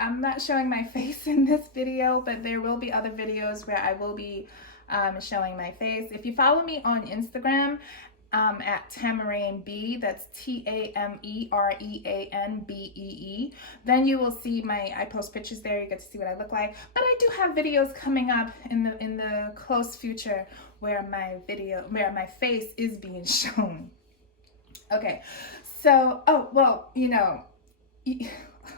I'm not showing my face in this video, but there will be other videos where I will be showing my face. If you follow me on Instagram at TamereanBee, that's TamereanBee, then you will see I post pictures there. You get to see what I look like. But I do have videos coming up in the close future where my face is being shown. Okay, so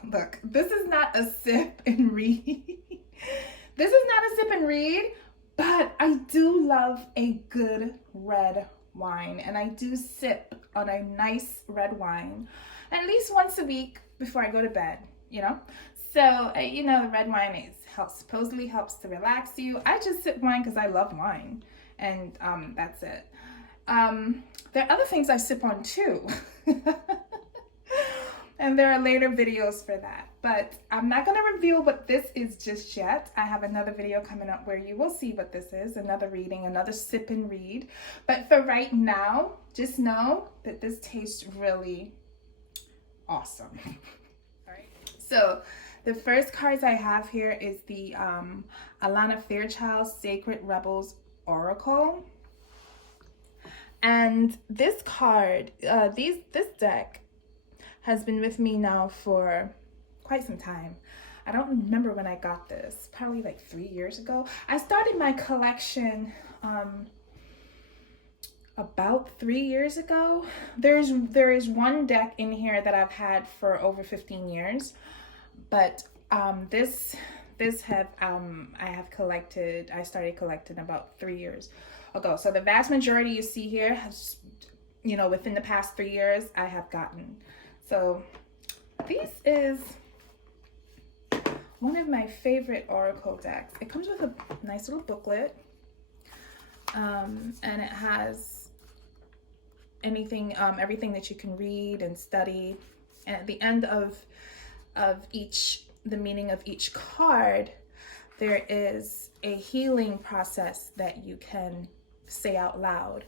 look, this is not a sip and read. This is not a sip and read, but I do love a good red wine, and I do sip on a nice red wine at least once a week before I go to bed, So, the red wine supposedly helps to relax you. I just sip wine because I love wine, and that's it. There are other things I sip on too. And there are later videos for that, but I'm not going to reveal what this is just yet. I have another video coming up where you will see what this is, another reading, another sip and read. But for right now, just know that this tastes really awesome. All right. So the first cards I have here is the Alana Fairchild Sacred Rebels Oracle. And this card, this deck has been with me now for quite some time. I don't remember when I got this, probably like 3 years ago. I started my collection about 3 years ago. There is one deck in here that I've had for over 15 years, but this I started collecting about 3 years ago. So the vast majority you see here has, within the past 3 years I have gotten. So this is one of my favorite oracle decks. It comes with a nice little booklet, and it has everything that you can read and study. And at the end of the meaning of each card, there is a healing process that you can say out loud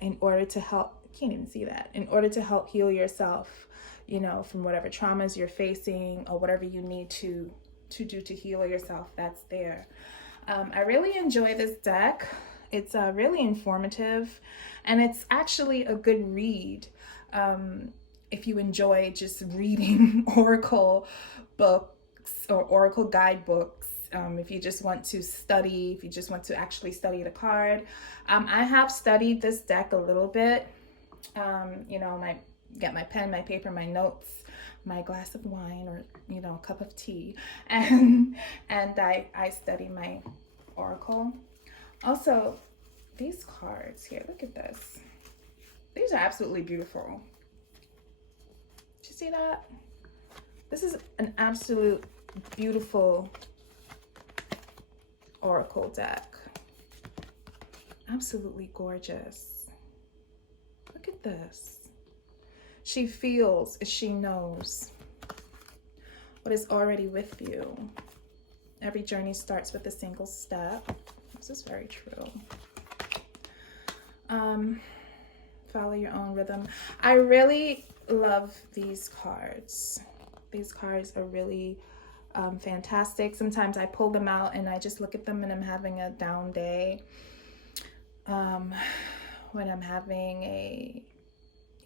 in order to help. Can't even see that. In order to help heal yourself, from whatever traumas you're facing or whatever you need to do to heal yourself, that's there. I really enjoy this deck. It's really informative, and it's actually a good read if you enjoy just reading oracle books or oracle guidebooks. If you just want to study, if you just want to actually study the card. I have studied this deck a little bit. Get my pen, my paper, my notes, my glass of wine, or a cup of tea, and I study my oracle. Also, these cards here, look at this. These are absolutely beautiful. Did you see that? This is an absolute beautiful oracle deck. Absolutely gorgeous. Look at this. She feels as she knows what is already with you. Every journey starts with a single step. This is very true. Follow your own rhythm. I really love these cards. These cards are really fantastic. Sometimes I pull them out and I just look at them and I'm having a down day. When I'm having a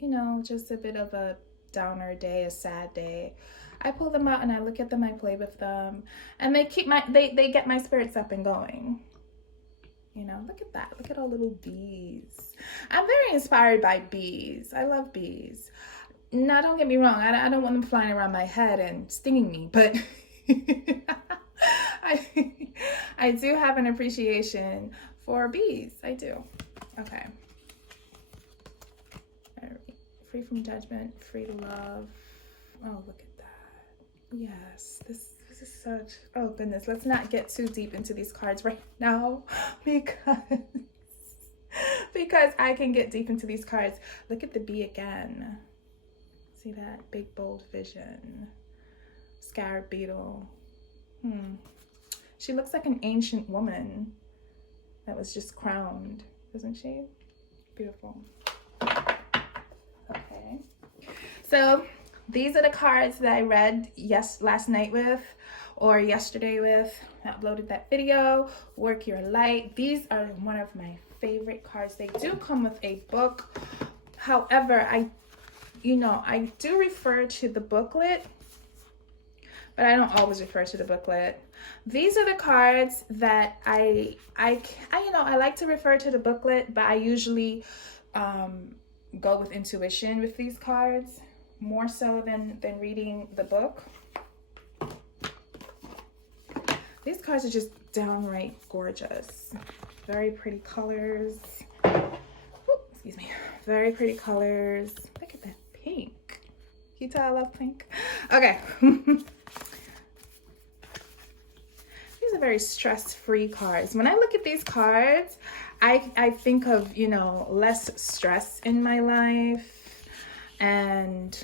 you know, just a bit of a downer day, a sad day, I pull them out and I look at them, I play with them, and they keep they get my spirits up and going. You know, look at that. Look at all little bees. I'm very inspired by bees. I love bees. Now, don't get me wrong. I don't want them flying around my head and stinging me, but I do have an appreciation for bees. I do. Okay. All right. Free from judgment, free to love. Oh, look at that. Yes, this is such, oh goodness, let's not get too deep into these cards right now because I can get deep into these cards. Look at the bee again. See that? Big bold vision. Scarab beetle. She looks like an ancient woman that was just crowned, doesn't she? Beautiful. Okay. So these are the cards that I read last night with, or yesterday with. I uploaded that video. Work Your Light. These are one of my favorite cards. They do come with a book. However, I do refer to the booklet, but I don't always refer to the booklet. These are the cards that I like to refer to the booklet, but I usually go with intuition with these cards, more so than reading the book. These cards are just downright gorgeous. Very pretty colors. Ooh, excuse me. Very pretty colors. Look at that pink. Can you tell I love pink? Okay. These are very stress-free cards. When I look at these cards, I think of, you know, less stress in my life, and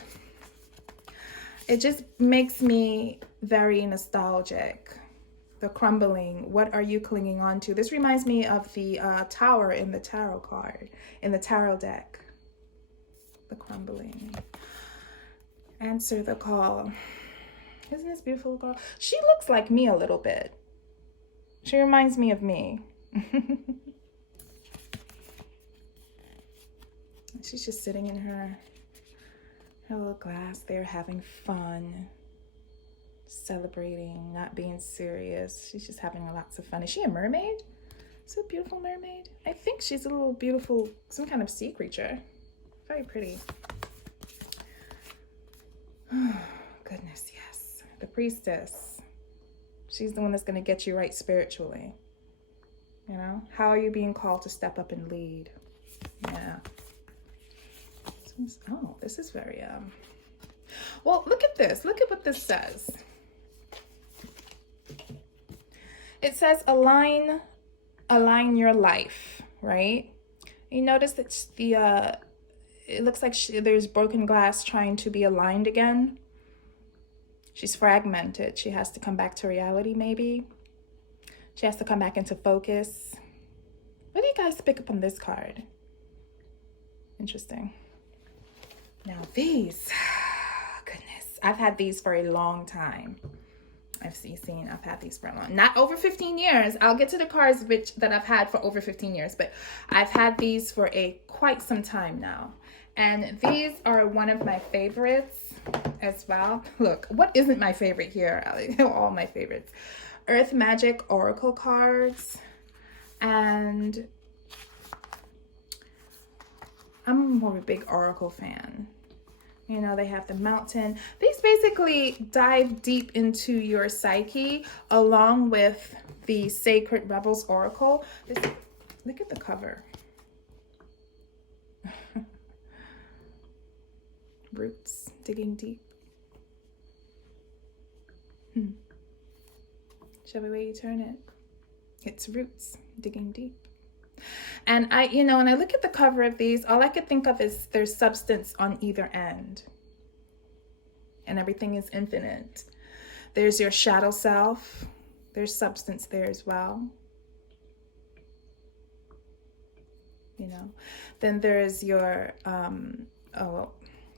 it just makes me very nostalgic. The crumbling, what are you clinging on to? This reminds me of the tower in the tarot card, in the tarot deck. The crumbling. Answer the call. Isn't this beautiful girl? She looks like me a little bit. She reminds me of me. She's just sitting in her little glass there, having fun, celebrating, not being serious. She's just having lots of fun. Is she a mermaid? Is it a beautiful mermaid? I think she's a little beautiful, some kind of sea creature. Very pretty. Oh, goodness, yes. The priestess. She's the one that's going to get you right spiritually. You know? How are you being called to step up and lead? Yeah. Oh, this is very, well, look at this. Look at what this says. It says align your life, right? You notice that it looks like there's broken glass trying to be aligned again. She's fragmented. She has to come back to reality, maybe. She has to come back into focus. What do you guys pick up on this card? Interesting. Now these, goodness, I've had these for a long time. I've had these for a long, not over 15 years. I'll get to the cards that I've had for over 15 years, but I've had these for quite some time now. And these are one of my favorites as well. Look, what isn't my favorite here? All my favorites. Earth Magic Oracle cards. And I'm more of a big Oracle fan. You know, they have the mountain. These basically dive deep into your psyche along with the Sacred Rebels Oracle. Look at the cover. Roots, digging deep. Whichever way you turn it, it's roots, digging deep. And when I look at the cover of these, all I could think of is there's substance on either end. And everything is infinite. There's your shadow self. There's substance there as well. You know, then there's your,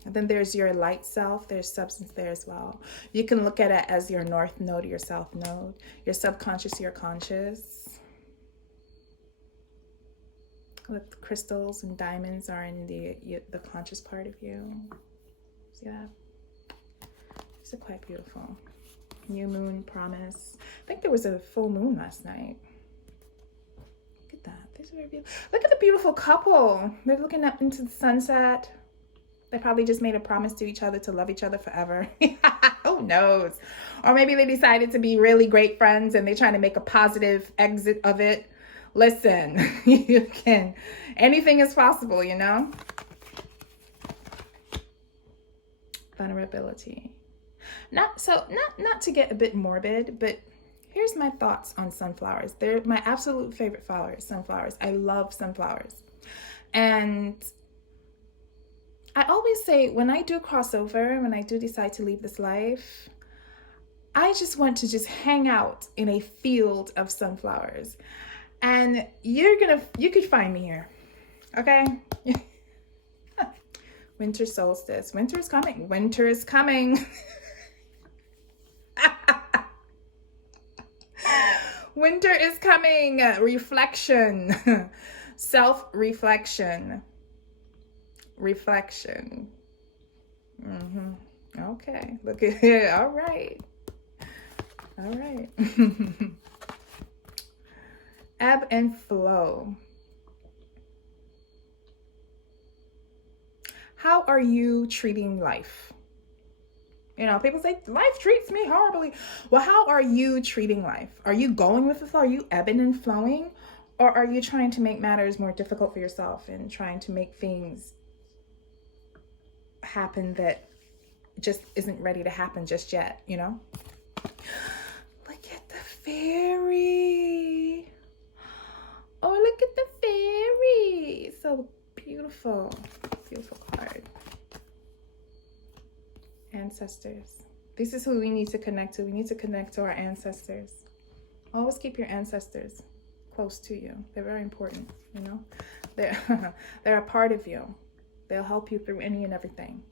then there's your light self. There's substance there as well. You can look at it as your north node, your south node, your subconscious, your conscious. with crystals and diamonds are in the conscious part of you. See that? These are quite beautiful. New moon, promise. I think there was a full moon last night. Look at that. These are very beautiful. Look at the beautiful couple. They're looking up into the sunset. They probably just made a promise to each other to love each other forever. Who knows? Or maybe they decided to be really great friends and they're trying to make a positive exit of it. Listen, you can, anything is possible, you know? Vulnerability. Not to get a bit morbid, but here's my thoughts on sunflowers. They're my absolute favorite flowers, sunflowers. I love sunflowers. And I always say when I do crossover, when I do decide to leave this life, I just want to just hang out in a field of sunflowers. And you could find me here. Okay? Winter solstice. Winter is coming. Winter is coming. Winter is coming. Reflection. Self-reflection. Reflection. Okay. Look at it. All right. All right. Ebb and flow. How are you treating life? You know, people say life treats me horribly. Well, how are you treating life? Are you going with the flow? Are you ebbing and flowing? Or are you trying to make matters more difficult for yourself and trying to make things happen that just isn't ready to happen just yet, you know? Look at the fairy. Oh, look at the fairy. So beautiful. Beautiful card. Ancestors. This is who we need to connect to. We need to connect to our ancestors. Always keep your ancestors close to you. They're very important, you know? They're a part of you. They'll help you through any and everything.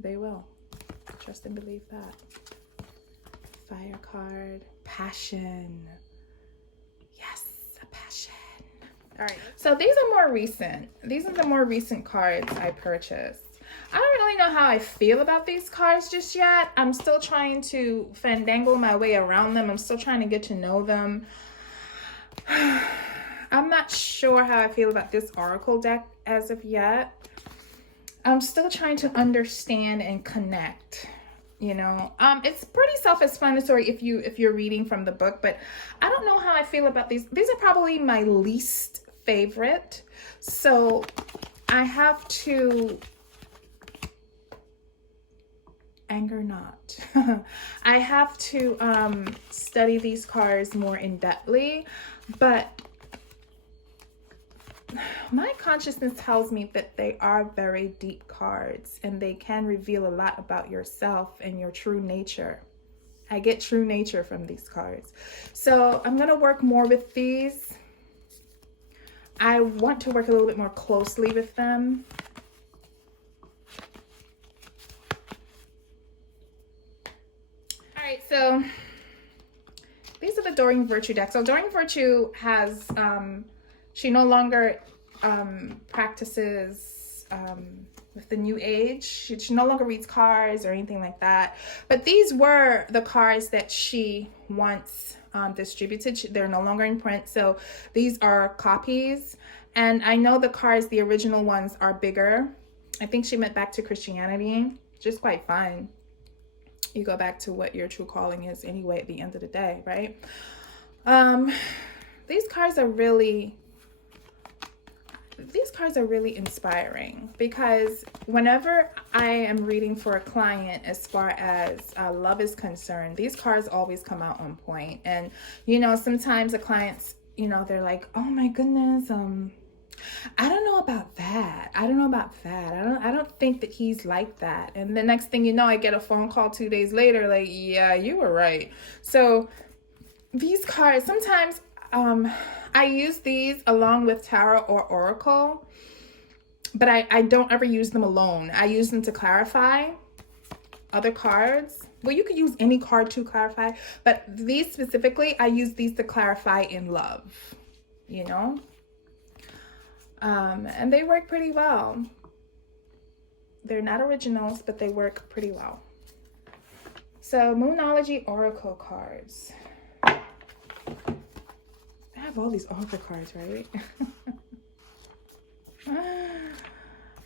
They will. Trust and believe that. Fire card. Passion. Yes, a passion. All right. So these are more recent. These are the more recent cards I purchased. I don't really know how I feel about these cards just yet. I'm still trying to fandangle my way around them. I'm still trying to get to know them. I'm not sure how I feel about this Oracle deck as of yet. I'm still trying to understand and connect, you know. It's pretty self-explanatory if you're reading from the book, but I don't know how I feel about these. These are probably my least favorite. So I have to anger not. I have to study these cards more in-depthly, but my consciousness tells me that they are very deep cards and they can reveal a lot about yourself and your true nature. I get true nature from these cards. So I'm going to work more with these. I want to work a little bit more closely with them. All right, so these are the Dorian Virtue deck. So Dorian Virtue has, she no longer practices with the new age. She no longer reads cards or anything like that. But these were the cards that she once distributed. They're no longer in print. So these are copies. And I know the cards, the original ones, are bigger. I think she went back to Christianity, which is quite fine. You go back to what your true calling is anyway at the end of the day, right? These cards are really inspiring because whenever I am reading for a client as far as love is concerned, these cards always come out on point. And, you know, sometimes the clients, you know, they're like, oh my goodness, I don't know about that. I don't know about that. I don't think that he's like that. And the next thing you know, I get a phone call 2 days later, like, yeah, you were right. So these cards, sometimes I use these along with tarot or oracle, but I don't ever use them alone. I use them to clarify other cards. Well, you could use any card to clarify, but these specifically, I use these to clarify in love, you know? And they work pretty well. They're not originals, but they work pretty well. So Monology Oracle cards. I have all these Oracle cards, right?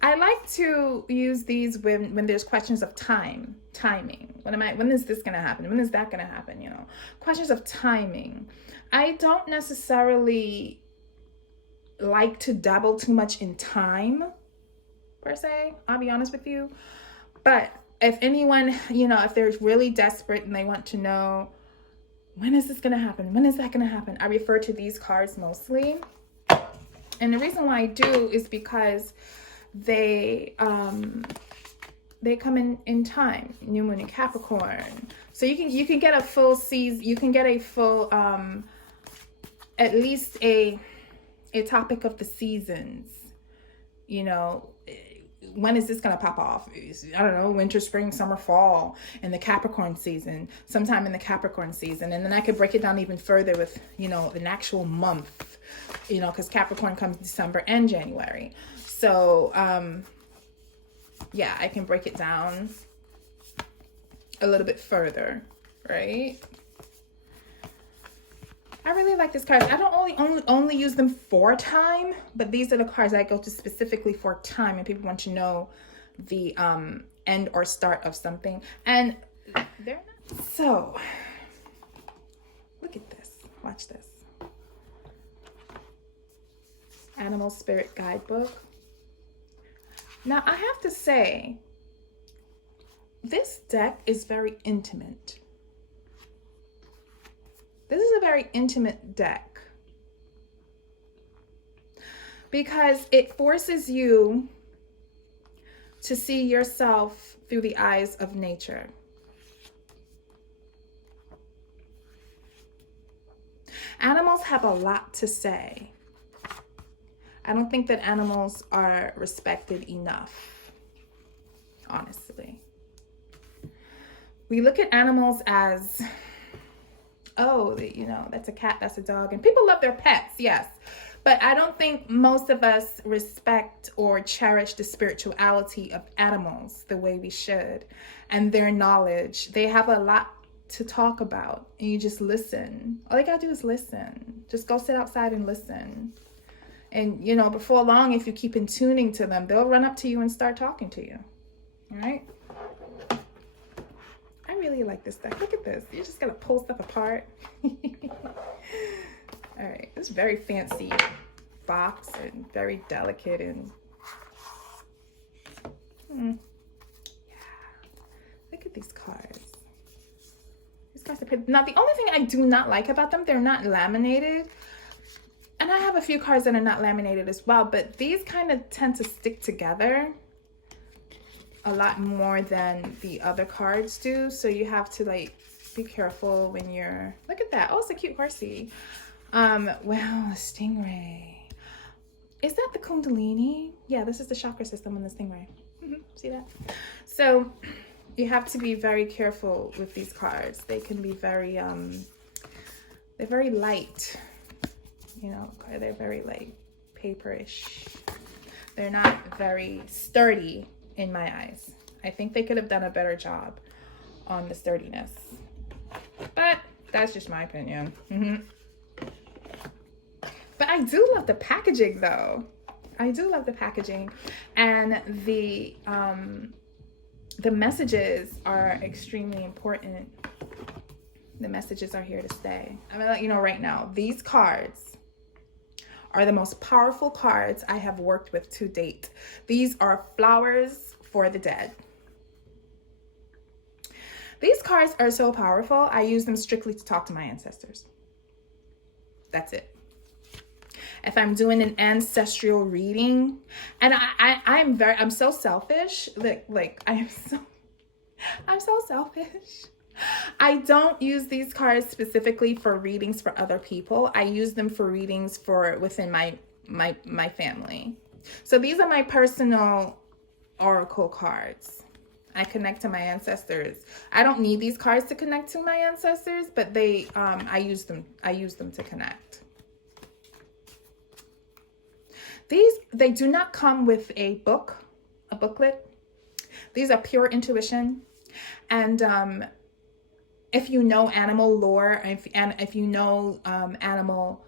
I like to use these when there's questions of timing. When is this gonna happen? When is that gonna happen? You know, questions of timing. I don't necessarily like to dabble too much in time, per se. I'll be honest with you. But if anyone, you know, if they're really desperate and they want to know, when is this gonna happen? When is that gonna happen? I refer to these cards mostly. And the reason why I do is because they come in time. New moon in Capricorn. So you can get a full season, you can get a full at least a topic of the seasons. You know, when is this going to pop off? I don't know, winter, spring, summer, fall, in the Capricorn season, sometime in the Capricorn season. And then I could break it down even further with, you know, an actual month, you know, because Capricorn comes December and January. So, yeah, I can break it down a little bit further, right? I really like this card. I don't only use them for time, but these are the cards I go to specifically for time, and people want to know the end or start of something. And they're not. So, look at this. Watch this. Animal Spirit Guidebook. Now, I have to say, this deck is very intimate. This is a very intimate deck because it forces you to see yourself through the eyes of nature. Animals have a lot to say. I don't think that animals are respected enough, honestly. We look at animals as, oh, you know, that's a cat, that's a dog. And people love their pets, yes. But I don't think most of us respect or cherish the spirituality of animals the way we should. And their knowledge. They have a lot to talk about. And you just listen. All you gotta do is listen. Just go sit outside and listen. And, you know, before long, if you keep in tuning to them, they'll run up to you and start talking to you. All right? I really like this deck. Look at this. You're just going to pull stuff apart. All right. It's very fancy box and very delicate. And yeah. Look at these cards. These cards are pretty. Now, the only thing I do not like about them, they're not laminated. And I have a few cards that are not laminated as well, but these kind of tend to stick together a lot more than the other cards do. So you have to like be careful when you're, look at that. Oh, it's a cute horsey. Well, a stingray. Is that the Kundalini? Yeah, this is the chakra system on the stingray. See that? So you have to be very careful with these cards. They can be very, they're very light. You know, they're very like paperish. They're not very sturdy in my eyes. I think they could have done a better job on the sturdiness. But that's just my opinion. But I do love the packaging though. I do love the packaging. And the messages are extremely important. The messages are here to stay. I'm gonna let you know right now, these cards are the most powerful cards I have worked with to date. These are flowers for the dead. These cards are so powerful, I use them strictly to talk to my ancestors. That's it. If I'm doing an ancestral reading, and I'm so selfish, I'm so selfish. I don't use these cards specifically for readings for other people. I use them for readings for within my family. So these are my personal oracle cards. I connect to my ancestors. I don't need these cards to connect to my ancestors, but they I use them to connect. They do not come with a booklet. These are pure intuition. And if you know animal lore, if you know animal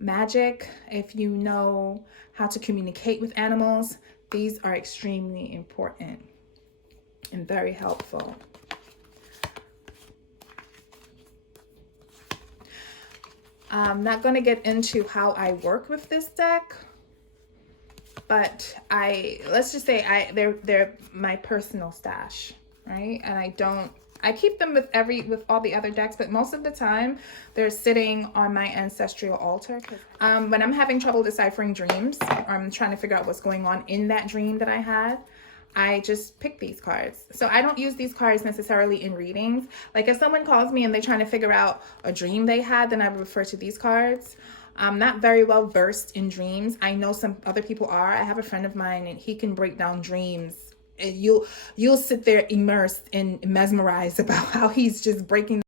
magic, if you know how to communicate with animals, these are extremely important and very helpful. I'm not going to get into how I work with this deck, but let's just say they're my personal stash, right? And I keep them with all the other decks, but most of the time they're sitting on my ancestral altar. When I'm having trouble deciphering dreams, or I'm trying to figure out what's going on in that dream that I had, I just pick these cards. So I don't use these cards necessarily in readings. Like if someone calls me and they're trying to figure out a dream they had, then I refer to these cards. I'm not very well versed in dreams. I know some other people are. I have a friend of mine and he can break down dreams. And you'll sit there immersed and mesmerized about how he's just breaking